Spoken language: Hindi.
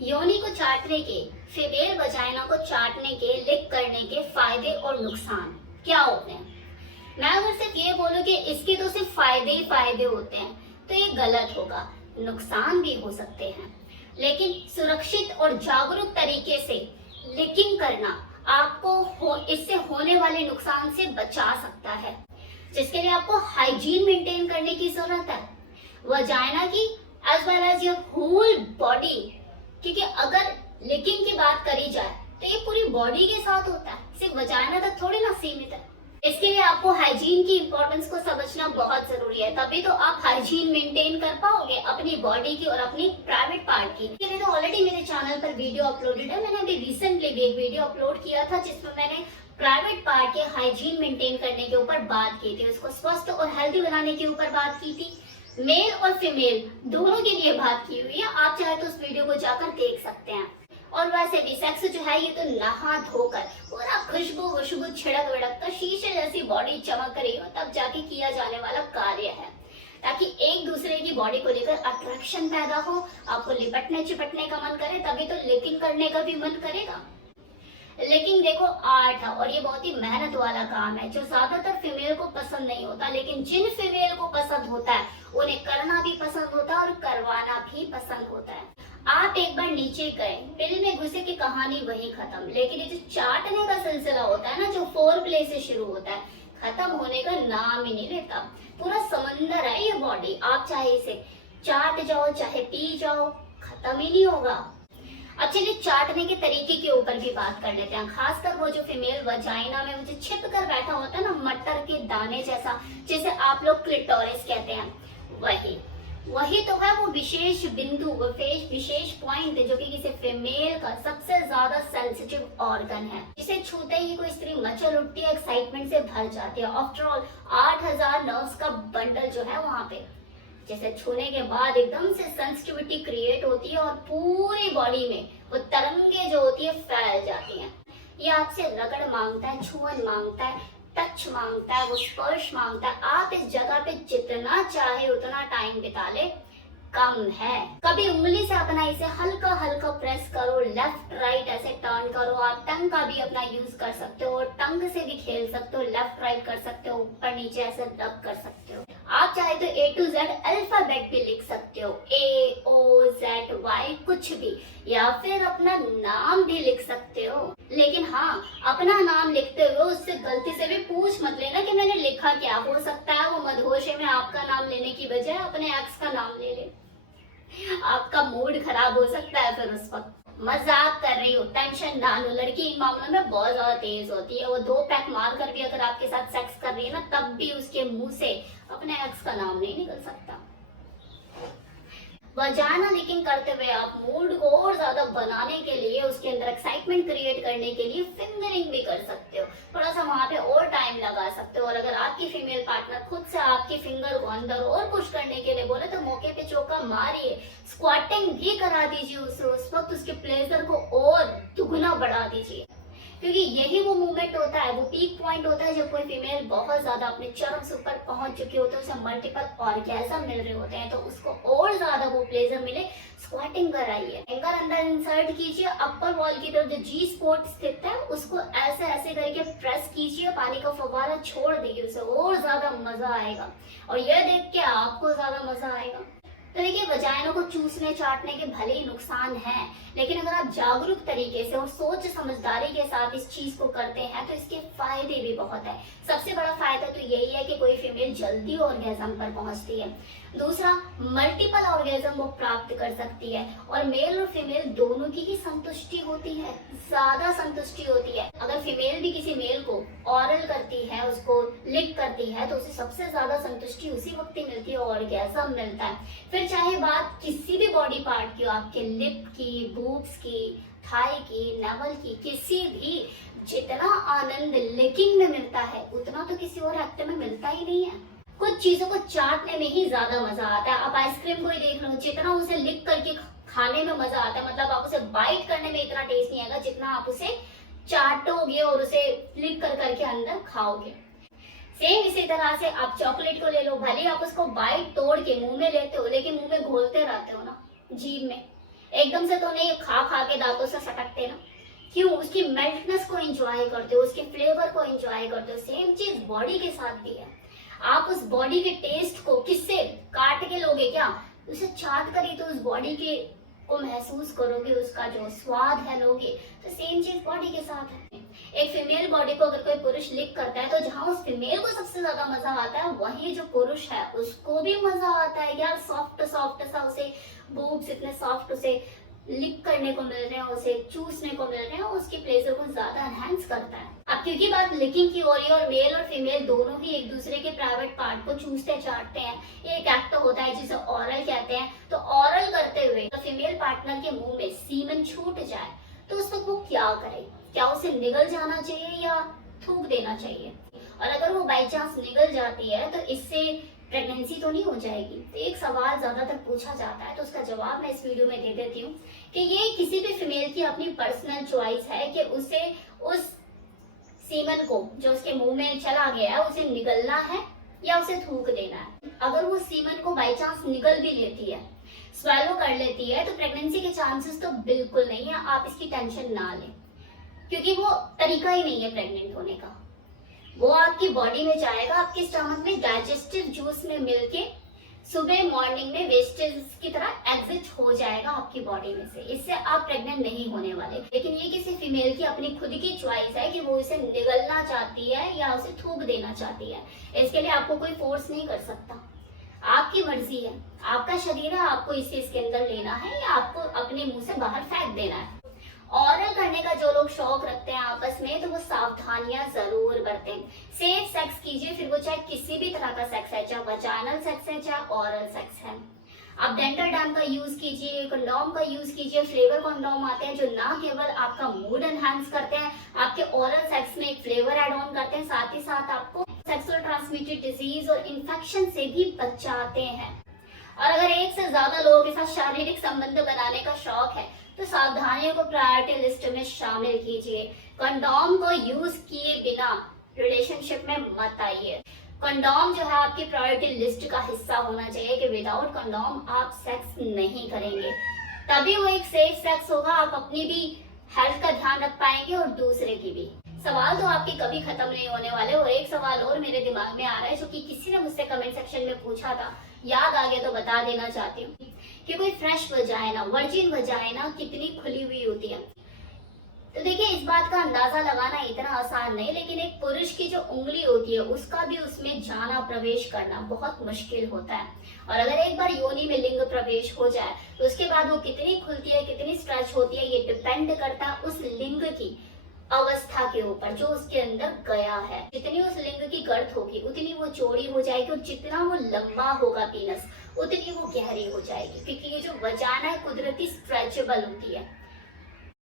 योनि को चाटने के, फीमेल वजाइना को चाटने के, लिक करने के फायदे और नुकसान क्या होते हैं? मैं अगर सिर्फ ये बोलूं कि इसके तो सिर्फ फायदे ही फायदे होते हैं तो ये गलत होगा। नुकसान भी हो सकते हैं, लेकिन सुरक्षित और जागरूक तरीके से लिकिंग करना आपको इससे होने वाले नुकसान से बचा सकता है, जिसके लिए आपको हाइजीन मेंटेन करने की जरूरत है, वजाइना की as well as your whole body. क्योंकि अगर लिकिंग की बात करी जाए तो ये पूरी बॉडी के साथ होता है, सिर्फ वजाइना तक थोड़ी ना सीमित है। इसके लिए आपको हाइजीन की इंपॉर्टेंस को समझना बहुत जरूरी है, तभी तो आप हाइजीन मेंटेन कर पाओगे अपनी बॉडी की और अपनी प्राइवेट पार्ट की। इसके लिए तो ऑलरेडी मेरे चैनल पर वीडियो अपलोडेड है। मैंने अभी रिसेंटली भी एक वीडियो अपलोड किया था जिसमें मैंने प्राइवेट पार्ट के हाइजीन मेंटेन करने के ऊपर बात की थी, उसको स्वस्थ और हेल्दी बनाने के ऊपर बात की थी। मेल और फीमेल दोनों के लिए बात की हुई है, आप चाहे तो उस वीडियो को जाकर देख सकते हैं। और वैसे भी सेक्स जो है ये तो नहा धोकर पूरा खुशबू छिड़क विड़क कर शीशे जैसी बॉडी चमक रही हो तब जाके किया जाने वाला कार्य है, ताकि एक दूसरे की बॉडी को लेकर अट्रैक्शन पैदा हो, आपको लिपटने चिपटने का मन करे, तभी तो लिकिंग करने का भी मन करेगा। लेकिन देखो आर्ट है और ये बहुत ही मेहनत वाला काम है जो ज्यादातर फीमेल को पसंद नहीं होता, लेकिन जिन फीमेल को पसंद होता है उन्हें करना भी पसंद होता है और करवाना भी पसंद होता है। आप एक बार नीचे गए, बिल में घुसे की कहानी वही खत्म, लेकिन ये जो चाटने का सिलसिला होता है ना, जो फोर प्ले से शुरू होता है, खत्म होने का नाम ही नहीं लेता। पूरा समंदर है ये बॉडी, आप चाहे इसे चाट जाओ चाहे पी जाओ, खत्म ही नहीं होगा। अब चलिए चाटने के तरीके के ऊपर भी बात कर लेते हैं, खासकर वो जो फीमेल वजाइना में मुझे छिप कर बैठा होता है ना, मटर के दाने जैसा, जिसे आप लोग क्लिटोरिस कहते हैं, वही तो है वो विशेष बिंदु, विशेष पॉइंट जो कि किसी फीमेल का सबसे ज्यादा सेंसिटिव ऑर्गन है, जिसे छूते ही कोई स्त्री मचल उठती है, एक्साइटमेंट से भर जाती है। आफ्टर ऑल 8000 नर्व्स का बंडल जो है वहां पे, जैसे छूने के बाद एकदम से सेंसिटिविटी क्रिएट होती है और पूरी बॉडी में वो तरंगे जो होती है फैल जाती हैं। ये आपसे रगड़ मांगता है, छुअन मांगता है, टच मांगता है, वो स्पर्श मांगता है। आप इस जगह पे जितना चाहे उतना टाइम बिता ले, कम है। कभी उंगली से अपना इसे हल्का हल्का प्रेस करो, लेफ्ट राइट ऐसे टर्न करो। आप टंग का भी अपना यूज कर सकते हो और टंग से भी खेल सकते हो, लेफ्ट राइट कर सकते हो, ऊपर नीचे ऐसे रब कर सकते हो। आप चाहे तो A to Z अल्फाबेट भी लिख सकते हो, A O Z Y कुछ भी, या फिर अपना नाम भी लिख सकते हो। लेकिन हाँ, अपना नाम लिखते हुए उससे गलती से भी पूछ मत लेना कि मैंने लिखा क्या। हो सकता है वो मदहोशे में आपका नाम लेने की बजाय अपने एक्स का नाम ले ले, आपका मूड खराब हो सकता है फिर उस वक्त। मजाक कर रही हो, टेंशन ना लो। लड़की इन मामलों में बहुत ज्यादा तेज होती है, वो 2 पैक मार कर भी अगर आपके साथ सेक्स कर रही है ना, तब भी उसके मुंह से अपने एक्स का नाम नहीं निकल सकता। वजाइना लिकिंग करते हुए आप मूड को और ज्यादा बनाने के लिए, उसके अंदर एक्साइटमेंट क्रिएट करने के लिए फिंगरिंग भी कर सकते हो, थोड़ा सा वहां पे और टाइम लगा सकते हो। और अगर आपकी फीमेल पार्टनर खुद से आपकी फिंगर को अंदर और पुश करने के लिए बोले तो मौके पे चौका मारिए, स्क्वाटिंग भी करा दीजिए उसे, उस वक्त उसके प्लेजर को और दुगुना बढ़ा दीजिए, क्योंकि यही वो मूवमेंट होता है, वो पीक पॉइंट होता है जब कोई फीमेल बहुत ज्यादा अपने चरम से ऊपर पहुंच चुकी होती है, उसे मल्टीपल ऑर्गेज़म मिल रहे होते हैं, तो उसको और ज्यादा वो प्लेजर मिले, स्क्वाटिंग कराइए। फिंगर अंदर इंसर्ट कीजिए, अपर वॉल की तरफ जो जी स्पॉट स्थित है उसको ऐसे ऐसे करके प्रेस कीजिए, पानी का फव्वारा छोड़ दीजिए, उसे और ज्यादा मजा आएगा और यह देख के आपको ज्यादा मजा आएगा। तो देखिए, वजाइना को चूसने चाटने के भले ही नुकसान हैं, लेकिन अगर आप जागरूक तरीके से और सोच समझदारी के साथ इस चीज को करते हैं तो इसके फायदे भी बहुत है। सबसे बड़ा फायदा तो यही है कि कोई फीमेल जल्दी ऑर्गेज़म पर पहुंचती है, दूसरा मल्टीपल ऑर्गेज़म वो प्राप्त कर सकती है, और मेल और फीमेल दोनों की ही संतुष्टि होती है, ज्यादा संतुष्टि होती है। अगर फीमेल भी किसी मेल को ऑरल करती है, उसको लिक करती है, तो उसे सबसे ज्यादा संतुष्टि उसी वक्त ही मिलती है, ऑर्गेज़म मिलता है। फिर चाहे बात किसी भी बॉडी पार्ट की हो, आपके लिप की, बूब्स की, थाई की, नवल की, किसी भी, जितना आनंद लिकिंग में मिलता है उतना तो किसी और एक्ट में मिलता ही नहीं है। कुछ चीजों को चाटने में ही ज्यादा मजा आता है। आप आइसक्रीम को ही देख लो, जितना उसे लिक करके खाने में मजा आता है, मतलब आप उसे बाइट करने में इतना टेस्ट नहीं आएगा जितना आप उसे चाटोगे और उसे लिक कर करके अंदर खाओगे। सेम इसी तरह से आप चॉकलेट को ले लो, भले आप उसको बाइट तोड़ के मुंह में लेते हो, लेकिन मुंह में घोलते रहते हो ना, जीभ में, एकदम से तो नहीं खा खा के दांतों से सटकते ना। क्यों? उसकी मेल्टनेस को एंजॉय करते हो, उसके फ्लेवर को एंजॉय करते हो। सेम चीज बॉडी के साथ भी है। आप उस बॉडी के टेस्ट को किससे काट के लोगे क्या? उसे चाट कर ही तो उस बॉडी के को महसूस करोगे, उसका जो स्वाद है लोगे। तो सेम चीज बॉडी के साथ है। एक फीमेल बॉडी को अगर कोई पुरुष लिक करता है तो जहां उस फीमेल को सबसे ज्यादा मजा आता है, वही जो पुरुष है उसको भी मजा आता है यार। सॉफ्ट सॉफ्ट सा उसे बूब्स इतने सॉफ्ट उसे लिक करने को मिल रहे हैं, उसे चूसने को मिल रहे हैं, उसकी प्लेजर को ज्यादा एनहांस करता है। अब क्योंकि बात लिकिंग की हो रही है और मेल और फीमेल दोनों ही एक दूसरे के प्राइवेट पार्ट को चूसते चाटते हैं, एक एक्ट होता है जिसे ऑरल कहते हैं। तो ऑरल करते हुए तो फीमेल पार्टनर के मुंह में सीमन छूट जाए तो उस वक्त वो क्या करे? क्या उसे निगल जाना चाहिए या थूक देना चाहिए? और अगर वो बाई चांस निगल जाती है तो इससे प्रेगनेंसी तो नहीं हो जाएगी? तो एक सवाल ज्यादातर पूछा जाता है, तो उसका जवाब मैं इस वीडियो में दे देती हूँ कि ये किसी भी फीमेल की अपनी पर्सनल चॉइस है कि उसे उस सीमन को जो उसके मुंह में चला गया है उसे निगलना है या उसे थूक देना है। अगर वो सीमन को बाई चांस निगल भी लेती है, स्वेलो कर लेती है, तो प्रेगनेंसी के चांसेस तो बिल्कुल नहीं है। आप इसकी टेंशन ना लें, क्योंकि वो तरीका ही नहीं है प्रेग्नेंट होने का। वो आपकी बॉडी में जाएगा, आपके स्टमक में डाइजेस्टिव जूस में मिलके सुबह मॉर्निंग में वेस्टेज की तरह एग्जिट हो जाएगा आपकी बॉडी में से। इससे आप प्रेग्नेंट नहीं होने वाले। लेकिन ये किसी फीमेल की अपनी खुद की चॉइस है कि वो इसे निगलना चाहती है या उसे थूक देना चाहती है। इसके लिए आपको कोई फोर्स नहीं कर सकता, आपकी मर्जी है, आपका शरीर है, आपको इसे इसके अंदर लेना है या आपको अपने मुंह से बाहर फेंक देना है। ऑरल करने का जो लोग शौक रखते हैं आपस में, तो वो सावधानियां जरूर बरतें। सेफ सेक्स कीजिए, फिर वो चाहे किसी भी तरह का सेक्स है, चाहे वजाइनल सेक्स है चाहे ऑरल सेक्स है। आप डेंटल डैम का यूज कीजिए, कंडोम का यूज कीजिए। फ्लेवर कंडोम आते हैं जो ना केवल आपका मूड एनहांस करते हैं, आपके ओरल सेक्स में एक फ्लेवर एड ऑन करते हैं, साथ ही साथ आपको सेक्सुअल ट्रांसमिटेड डिजीज और इन्फेक्शन से भी बचाते हैं। और अगर एक से ज्यादा लोगों के साथ शारीरिक संबंध बनाने का शौक है तो सावधानियों को प्रायोरिटी लिस्ट में शामिल कीजिए। कंडोम को यूज किए बिना रिलेशनशिप में मत आइए। कंडोम जो है आपकी प्रायोरिटी लिस्ट का हिस्सा होना चाहिए कि विदाउट कंडोम आप सेक्स नहीं करेंगे, तभी वो एक सेफ सेक्स होगा। आप अपनी भी हेल्थ का ध्यान रख पाएंगे और दूसरे की भी। सवाल तो आपके कभी खत्म नहीं होने वाले। और एक सवाल और मेरे दिमाग में आ रहा है जो कि किसी ने मुझसे कमेंट सेक्शन में पूछा था, याद आ गया तो बता देना चाहती हूँ कि कोई फ्रेश वजाइना, वर्जिन वजाइना कितनी खुली हुई होती है। तो देखिए, इस बात का अंदाजा लगाना इतना आसान नहीं, लेकिन एक पुरुष की जो उंगली होती है उसका भी उसमें जाना, प्रवेश करना बहुत मुश्किल होता है। और अगर एक बार योनि में लिंग प्रवेश हो जाए तो उसके बाद वो कितनी खुलती है, कितनी स्ट्रेच होती है, ये डिपेंड करता है उस लिंग की अवस्था के ऊपर जो उसके अंदर गया है। जितनी उस लिंग की गर्थ होगी उतनी वो चौड़ी हो जाएगी, और जितना वो लंबा होगा पीनस उतनी वो गहरी हो जाएगी। क्योंकि ये जो वजाना है कुदरती स्ट्रेचेबल होती है।